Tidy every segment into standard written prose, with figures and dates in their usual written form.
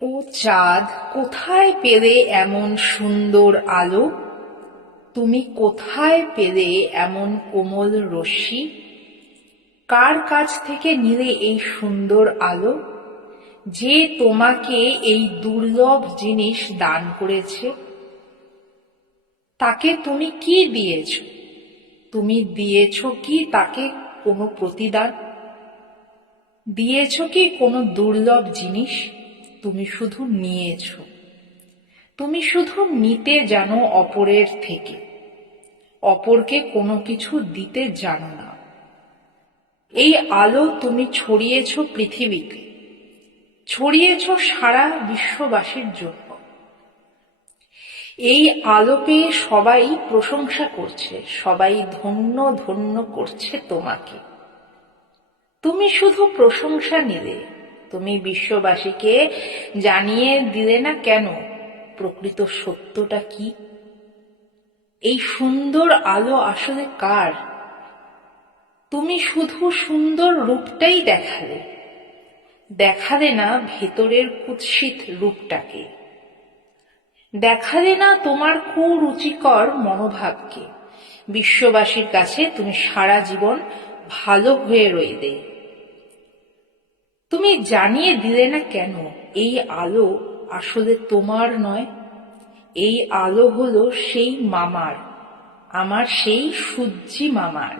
ও চাঁদ, কোথায় পেলে এমন সুন্দর আলো? তুমি কোথায় পেলে এমন কোমল রশ্মি? কার কাছ থেকে নিলে এই সুন্দর আলো, যে তোমাকে এই দুর্লভ জিনিস দান করেছে? তাকে তুমি কি দিয়েছ? তুমি দিয়েছ কি তাকে কোনো প্রতিদান? দিয়েছ কি কোনো দুর্লভ জিনিস? তুমি শুধু নিয়েছ। তুমি শুধু নিতে জানো অপরের থেকে, অপরকে কোনো কিছু দিতে জানো না। এই আলো তুমি ছড়িয়েছ পৃথিবীতে, ছড়িয়েছ সারা বিশ্ববাসীর জন্য। এই আলো পেয়ে সবাই প্রশংসা করছে, সবাই ধন্য ধন্য করছে তোমাকে। তুমি শুধু প্রশংসা নিলে, তুমি বিশ্ববাসীকে জানিয়ে দিলে না কেন প্রকৃত সত্যটা কি? এই সুন্দর আলো আসলে কার? তুমি শুধু সুন্দর রূপটাই দেখালে, দেখালে না ভেতরের কুৎসিত রূপটাকে। দেখালে না তোমার কুরুচিকর মনোভাবকে। বিশ্ববাসীর কাছে তুমি সারা জীবন ভালো হয়ে রইলে। তুমি জানিয়ে দিলে না কেন এই আলো আসলে তোমার নয়। এই আলো হলো সেই মামার, আমার সেই সূর্যি মামার।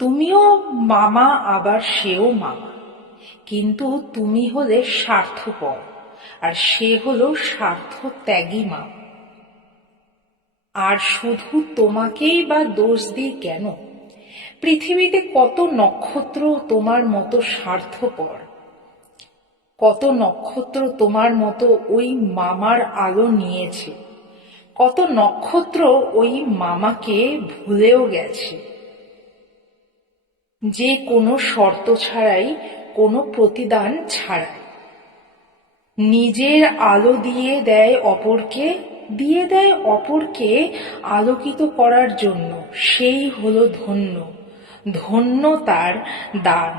তুমিও মামা, আবার সেও মামা, কিন্তু তুমি হলে স্বার্থপর আর সে হলো স্বার্থ ত্যাগী মামা। আর শুধু তোমাকেই বা দোষ দিই কেন? পৃথিবীতে কত নক্ষত্র তোমার মতো স্বার্থপর, কত নক্ষত্র তোমার মতো ওই মামার আলো নিয়েছে, কত নক্ষত্র ওই মামাকে ভুলেও গেছে, যে কোনো শর্ত ছাড়াই, কোনো প্রতিদান ছাড়াই নিজের আলো দিয়ে দেয় অপরকে, দিয়ে দেয় অপরকে আলোকিত করার জন্য। সেই হলো ধন্য, ধন্য তার দান।